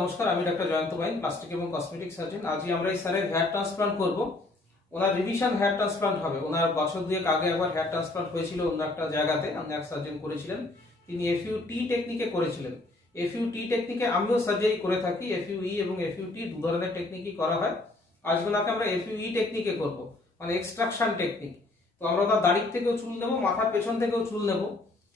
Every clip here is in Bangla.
নমস্কার, আমি ডাক্তার জয়ন্ত বাইন, প্লাস্টিক এবং কসমেটিক সার্জন। আজকে আমরা এই স্যারের হেয়ার ট্রান্সপ্লান্ট করব। ওনার রিভিশন হেয়ার ট্রান্সপ্লান্ট হবে। ওনার বছর দুয়েক আগে একবার হেয়ার ট্রান্সপ্লান্ট হয়েছিল অন্য একটা জায়গাতে, অন্য এক সার্জন করেছিলেন। তিনি FUT টেকনিকে করেছিলেন। FUT টেকনিকে আমিও সার্জারি করে থাকি। FUE এবং FUT দু ধরনের টেকনিকই করা হয়। আজকে ওনাকে আমরা FUE টেকনিকে করব, মানে এক্সট্রাকশন টেকনিক। তো আমরা ওনার দাড়ির থেকেও চুল নেবো, মাথার পেছন থেকেও চুল নেবো।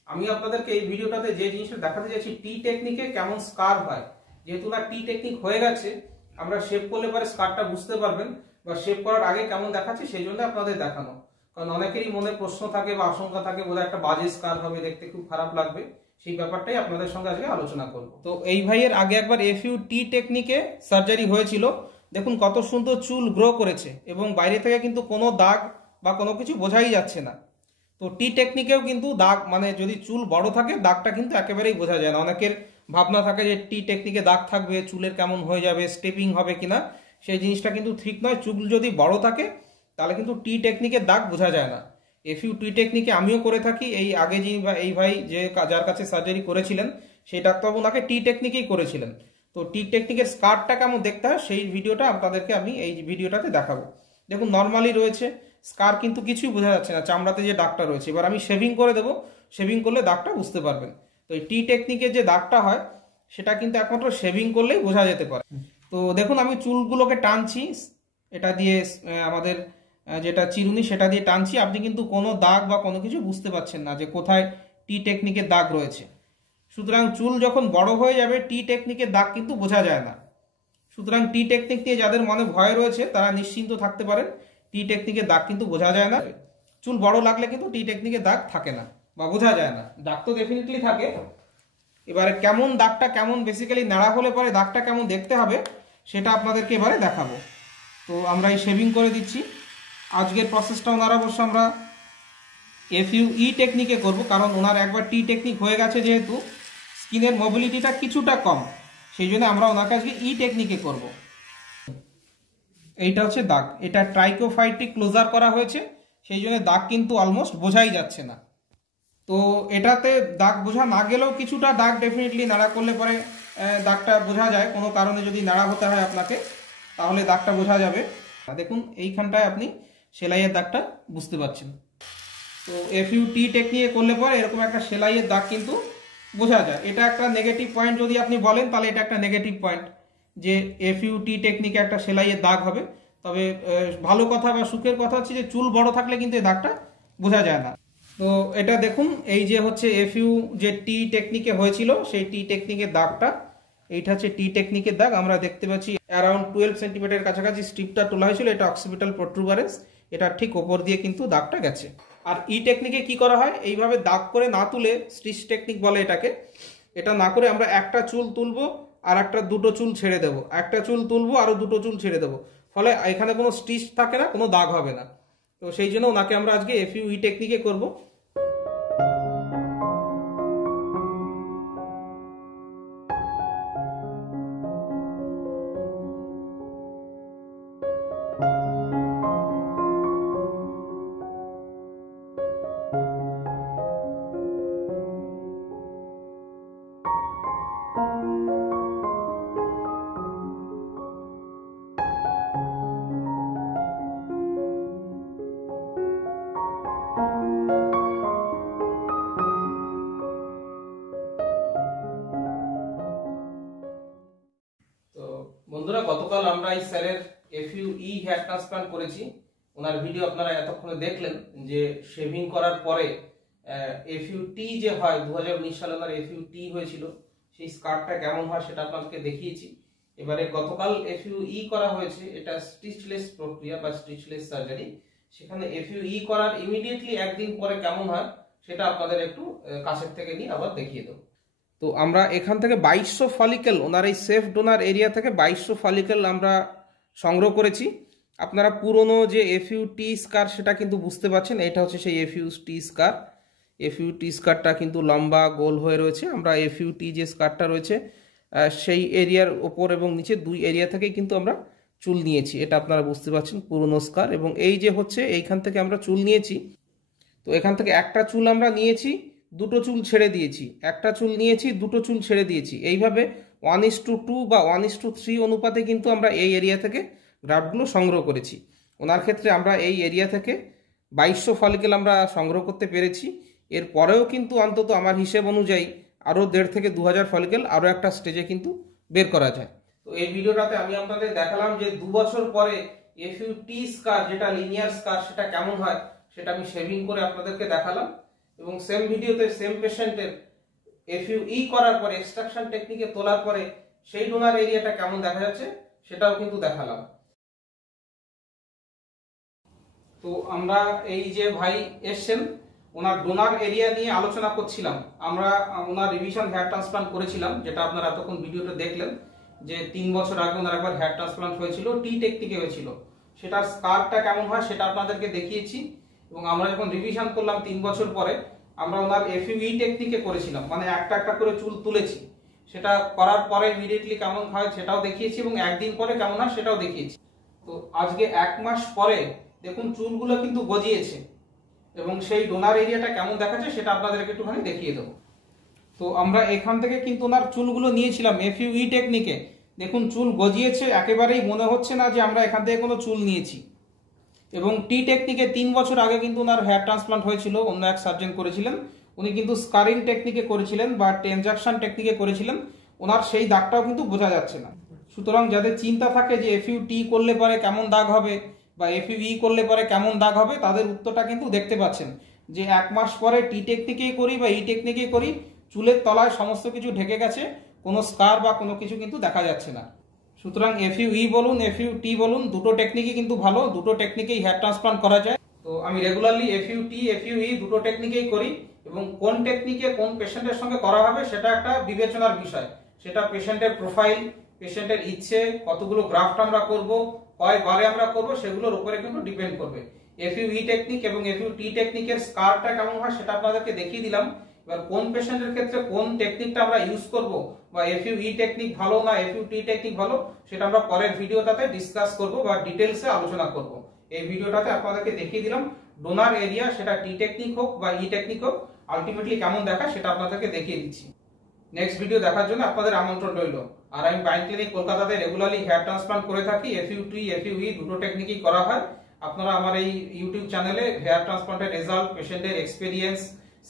আমি আপনাদেরকে এই ভিডিওটাতে যে জিনিসটা দেখাতে চাইছি, টি টেকনিকে কেমন স্কার হয়। যেহেতু না টি টেকনিক হয়ে গেছে, আমরা শেপ করলে পরে স্কারটা বুঝতে পারবেন, বা শেপ করার আগে কেমন দেখাচ্ছে সেই জন্য আপনাদের দেখানো। কারণ অনেকেরই মনে প্রশ্ন থাকে বা আশঙ্কা থাকে, বোধহয় একটা বাজে স্কার হবে, দেখতে খুব খারাপ লাগবে। সেই ব্যাপারটাই আপনাদের সঙ্গে আজকে আলোচনা করব। তো এই ভাইয়ের আগে একবার FUT টেকনিকে সার্জারি হয়েছিল। দেখুন কত সুন্দর চুল গ্রো করেছে, এবং বাইরে থেকে কিন্তু কোনো দাগ বা কোনো কিছু বোঝাই যাচ্ছে না। তো টি টেকনিকেও কিন্তু দাগ, মানে যদি চুল বড় থাকে দাগটা কিন্তু একেবারেই বোঝা যায় না। অনেকের ভাবনা থাকে যে টি টেকনিকে দাগ থাকবে, চুলের কেমন হয়ে যাবে, স্টেপিং হবে কিনা, সেই জিনিসটা কিন্তু ঠিক নয়। চুল যদি বড় থাকে তাহলে কিন্তু টি টেকনিকের দাগ বোঝা যায় না। FUT টেকনিকে আমিও করে থাকি। এই আগে যিনি এই ভাই যে যার কাছে সার্জারি করেছিলেন, সেই ডাক্তারবাবু ওনাকে টি টেকনিকেই করেছিলেন। তো টি টেকনিকের স্কারটা কেমন দেখতে হয় সেই ভিডিওটা আপনাদেরকে আমি এই ভিডিওটাতে দেখাবো। দেখুন নর্মালি রয়েছে স্কার, কিন্তু কিছুই বোঝা যাচ্ছে না, চামড়াতে যে দাগটা রয়েছে। এবার আমি শেভিং করে দেবো, শেভিং করলে দাগটা বুঝতে পারবেন। তো এই টি টেকনিকের যে দাগটা হয় সেটা কিন্তু একমাত্র শেভিং করলেই বোঝা যেতে পারে। তো দেখুন আমি চুলগুলোকে টানছি, এটা দিয়ে আমাদের যেটা চিরুনি সেটা দিয়ে টানছি। আপনি কিন্তু কোনো দাগ বা কোনো কিছু বুঝতে পারছেন না যে কোথায় টি টেকনিকের দাগ রয়েছে। সুতরাং চুল যখন বড় হয়ে যাবে টি টেকনিকের দাগ কিন্তু বোঝা যায় না। সুতরাং টি টেকনিক নিয়ে যাদের মনে ভয় রয়েছে তারা নিশ্চিন্ত থাকতে পারেন, টি টেকনিকের দাগ কিন্তু বোঝা যায় না। চুল বড় লাগলে কিন্তু টি টেকনিকের দাগ থাকে না বা বোঝা যায় না। দাগ তো ডেফিনেটলি থাকে। এবারে কেমন দাগটা, কেমন বেসিক্যালি নাড়া হলে পরে দাগটা কেমন দেখতে হবে সেটা আপনাদেরকে এবারে দেখাবো। তো আমরা এই শেভিং করে দিচ্ছি। আজকের প্রসেসটা ওনার অবশ্য আমরা FUE টেকনিকে করব, কারণ ওনার একবার টি টেকনিক হয়ে গেছে, যেহেতু স্কিনের মোবিলিটিটা কিছুটা কম, সেই জন্য আমরা ওনাকে আজকে ই টেকনিকে করব। এইটা হচ্ছে দাগ, এটা ট্রাইকোফাইটিক ক্লোজার করা হয়েছে, সেই জন্য দাগ কিন্তু অলমোস্ট বোঝাই যাচ্ছে না। তো এটাতে দাগ বোঝা না গেলেও কিছুটা দাগ ডেফিনেটলি নাড়া করলে পরে দাগটা বোঝা যায়। কোনো কারণে যদি নাড়া হতে হয় আপনাকে, তাহলে দাগটা বোঝা যাবে। দেখুন এইখানটায় আপনি সেলাইয়ের দাগটা বুঝতে পারছেন। তো FUT টেকনিকে করলে পরে এরকম একটা সেলাইয়ের দাগ কিন্তু বোঝা যায়। এটা একটা নেগেটিভ পয়েন্ট যদি আপনি বলেন, তাহলে এটা একটা নেগেটিভ পয়েন্ট যে FUT টেকনিকে একটা সেলাইয়ের দাগ হবে। তবে ভালো কথা বা সুখের কথা হচ্ছে যে চুল বড় থাকলে কিন্তু এই দাগটা বোঝা যায় না। তো এটা দেখুন, এই যে হচ্ছে FU যে টি টেকনিকে হয়েছিল সেই টি টেকনিকের দাগটা, এইটা হচ্ছে টি টেকনিকের দাগ। আমরা দেখতে পাচ্ছি অ্যারাউন্ড 12 সেন্টিমিটার কাছাকাছি স্ট্রিপটা তোলা হয়েছিল, এটা অক্সিপিটাল প্রোট্রুবারেন্স, এটা ঠিক ওপর দিয়ে কিন্তু দাগটা গেছে। আর ই টেকনিকে কি করা হয়, এইভাবে দাগ করে না তুলে, স্টিচ টেকনিক বলে এটাকে, এটা না করে আমরা একটা চুল তুলবো আর একটা দুটো চুল ছেড়ে দেবো, একটা চুল তুলবো আরো দুটো চুল ছেড়ে দেবো, ফলে এখানে কোনো স্টিচ থাকে না, কোনো দাগ হবে না। তো সেই জন্য ওনাকে আমরা আজকে FUE টেকনিকে করব। বন্ধুরা, গতকাল আমরা এই স্যারের FUE হেয়ার ট্রান্সপ্লান্ট করেছি। ওনার ভিডিও আপনারা এতক্ষণে দেখলেন, যে শেভিং করার পরে FUT যে হয়, 2019 সালে ওনার FUT হয়েছিল, সেই স্কারটা কেমন হয় সেটা আপনাদেরকে দেখিয়েছি। এবারে গতকাল FUE করা হয়েছে, এটা স্টিচলেস প্রক্রিয়া বা স্টিচলেস সার্জারি। সেখানে FUE করার ইমিডিয়েটলি একদিন পরে কেমন হয় সেটা আপনাদের একটু কাছের থেকে নিয়ে আবার দেখিয়ে দেবো। তো আমরা এখান থেকে 2200 ফলিকেল, ওনার এই সেফ ডোনার এরিয়া থেকে 2200 ফলিকেল আমরা সংগ্রহ করেছি। আপনারা পুরনো যে FUT স্কার সেটা কিন্তু বুঝতে পারছেন, এটা হচ্ছে সেই FUT স্কার। FUT স্কারটা কিন্তু লম্বা গোল হয়ে রয়েছে। আমরা FUT যে স্কারটা রয়েছে সেই এরিয়ার ওপর এবং নিচে দুই এরিয়া থেকে কিন্তু আমরা চুল নিয়েছি, এটা আপনারা বুঝতে পারছেন, পুরনো স্কার। এবং এই যে হচ্ছে এইখান থেকে আমরা চুল নিয়েছি, তো এখান থেকে একটা চুল আমরা নিয়েছি, দুটো চুল ছেড়ে দিয়েছি, একটা চুল নিয়েছি, দুটো চুল ছেড়ে দিয়েছি। এইভাবে 1:2 বা 1:3 অনুপাতে কিন্তু আমরা এই এরিয়া থেকে গ্রাফটগুলো সংগ্রহ করেছি। ওনার ক্ষেত্রে আমরা এই এরিয়া থেকে 2200 ফলিকেল আমরা সংগ্রহ করতে পেরেছি। এর পরেও কিন্তু অন্তত আমার হিসেব অনুযায়ী আরও 1.5 থেকে 2000 ফলিকেল আরও একটা স্টেজে কিন্তু বের করা যায়। তো এই ভিডিওটাতে আমি আপনাদের দেখালাম যে 2 বছর পরে FUT স্কার, যেটা লিনিয়ার স্কার, সেটা কেমন হয় সেটা আমি শেভিং করে আপনাদেরকে দেখালাম। এবং সেম ভিডিওতে সেম পেশেন্টের FUE করার পরে এক্সট্রাকশন টেকনিকে তোলার পরে সেই ডোনার এরিয়াটা কেমন দেখা যাচ্ছে সেটাও কিন্তু দেখালাম। তো আমরা এই যে ভাই এসছেন, ওনার ডোনার এরিয়া নিয়ে আলোচনা করছিলাম। আমরা ওনার রিভিশন হেয়ার ট্রান্সপ্লান্ট করেছিলাম, যেটা আপনারা এতক্ষণ ভিডিওটা দেখলেন, যে 3 বছর আগে ওনার একবার হেয়ার ট্রান্সপ্লান্ট হয়েছিল, টি টেকনিকে হয়েছিল। সেটার স্কারটা কেমন হয় সেটা আপনাদেরকে দেখিয়েছি। এবং আমরা যখন রিভিশন করলাম 3 বছর পরে, আমরা ওনার FUE টেকনিকে করেছিলাম, মানে একটা একটা করে চুল তুলেছি। সেটা করার পরে ইমিডিয়েটলি কেমন হয় সেটাও দেখিয়েছি, এবং একদিন পরে কেমন হয় সেটাও দেখিয়েছি। তো আজকে 1 মাস পরে দেখুন চুলগুলো কিন্তু গজিয়েছে, এবং সেই ডোনার এরিয়াটা কেমন দেখাচ্ছে সেটা আপনাদেরকে একটুখানি দেখিয়ে দেবো। তো আমরা এখান থেকে কিন্তু ওনার চুলগুলো নিয়েছিলাম FUE টেকনিকে। দেখুন চুল গজিয়েছে, একেবারেই মনে হচ্ছে না যে আমরা এখান থেকে কোনো চুল নিয়েছি। এবং টি টেকনিকে 3 বছর আগে কিন্তু ওনার হেয়ার ট্রান্সপ্লান্ট হয়েছিল, অন্য এক সার্জন করেছিলেন। উনি কিন্তু স্কারিং টেকনিকে করেছিলেন বা ট্রানজাকশন টেকনিকে করেছিলেন। ওনার সেই দাগটাও কিন্তু বোঝা যাচ্ছে না। সুতরাং যাদের চিন্তা থাকে যে FUT করলে পরে কেমন দাগ হবে বা FUE করলে পরে কেমন দাগ হবে, তাদের উত্তরটা কিন্তু দেখতে পাচ্ছেন যে 1 মাস পরে টি টেকনিকেই করি বা টেকনিকেই করি, চুলের তলায় সমস্ত কিছু ঢেকে গেছে, কোনো স্কার বা কোনো কিছু কিন্তু দেখা যাচ্ছে না। সুতরাং FUE বলুন FUT বলুন, দুটো টেকনিকই কিন্তু ভালো, দুটো টেকনিকেই হেয়ার ট্রান্সপ্লান্ট করা যায়। তো আমি রেগুলারলি FUT FUE দুটো টেকনিকেই করি, এবং কোন টেকনিকে কোন পেশেন্টের সঙ্গে করা হবে সেটা একটা বিবেচনার বিষয়। সেটা পেশেন্টের প্রোফাইল, পেশেন্টের ইচ্ছে, কতগুলো গ্রাফট আমরা করব, কয়বারে আমরা করব, সেগুলোর উপরে কিন্তু ডিপেন্ড করবে। FUE টেকনিক এবং FUT টেকনিকের স্কারটা কেমন হয় সেটা আপনাদেরকে দেখিয়ে দিলাম। এবার কোন পেশেন্টের ক্ষেত্রে কোন টেকনিকটা আমরা ইউজ করব, বা FUE টেকনিক ভালো না FUT টেকনিক ভালো, সেটা আমরা পরের ভিডিওটাতে ডিসকাস করব বা ডিটেইলসে আলোচনা করব। এই ভিডিওটাতে আপনাদেরকে দেখিয়ে দিলাম ডোনার এরিয়া, সেটা টি টেকনিক হোক বা টেকনিক হোক, আলটিমেটলি কেমন দেখায় সেটা আপনাদেরকে দেখিয়ে দিচ্ছি। নেক্সট ভিডিও দেখার জন্য আপনাদের আমন্ত্রণ রইল। আর আমি বাইন ক্লিনিক কলকাতাতে রেগুলারলি হেয়ার ট্রান্সপ্লান্ট করে থাকি। FUT FUE দুটো টেকনিকই করা হয়। আপনারা আমার এই ইউটিউব চ্যানেলে হেয়ার ট্রান্সপ্লান্টের রেজাল্ট, পেশেন্টের এক্সপেরিয়েন্স,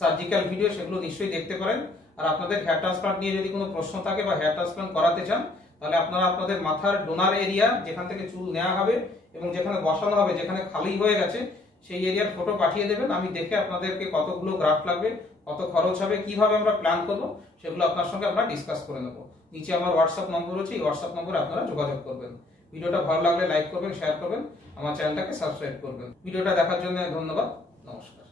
সার্জিক্যাল ভিডিও, সেগুলো নিশ্চয়ই দেখতে পারেন। আর আপনাদের হেয়ার ট্রান্সপ্লান্ট নিয়ে যদি কোনো প্রশ্ন থাকে বা হেয়ার ট্রান্সপ্লান্ট করাতে চান, তাহলে আপনারা আপনাদের মাথার ডোনার এরিয়া, যেখান থেকে চুল নেওয়া হবে এবং যেখানে বসানো হবে, যেখানে খালি হয়ে গেছে, সেই এরিয়ার ফটো পাঠিয়ে দেবেন। আমি দেখে আপনাদেরকে কতগুলো গ্রাফ লাগবে, কত খরচ হবে, কিভাবে আমরা প্ল্যান করব, সেগুলো আপনার সঙ্গে আমরা ডিসকাস করে নেব। নিচে আমার হোয়াটসঅ্যাপ নম্বর আছে, এই হোয়াটসঅ্যাপ নম্বরে আপনারা যোগাযোগ করবেন। ভিডিওটা ভালো লাগলে লাইক করবেন, শেয়ার করবেন, আমার চ্যানেলটাকে সাবস্ক্রাইব করবেন। ভিডিওটা দেখার জন্য ধন্যবাদ, নমস্কার।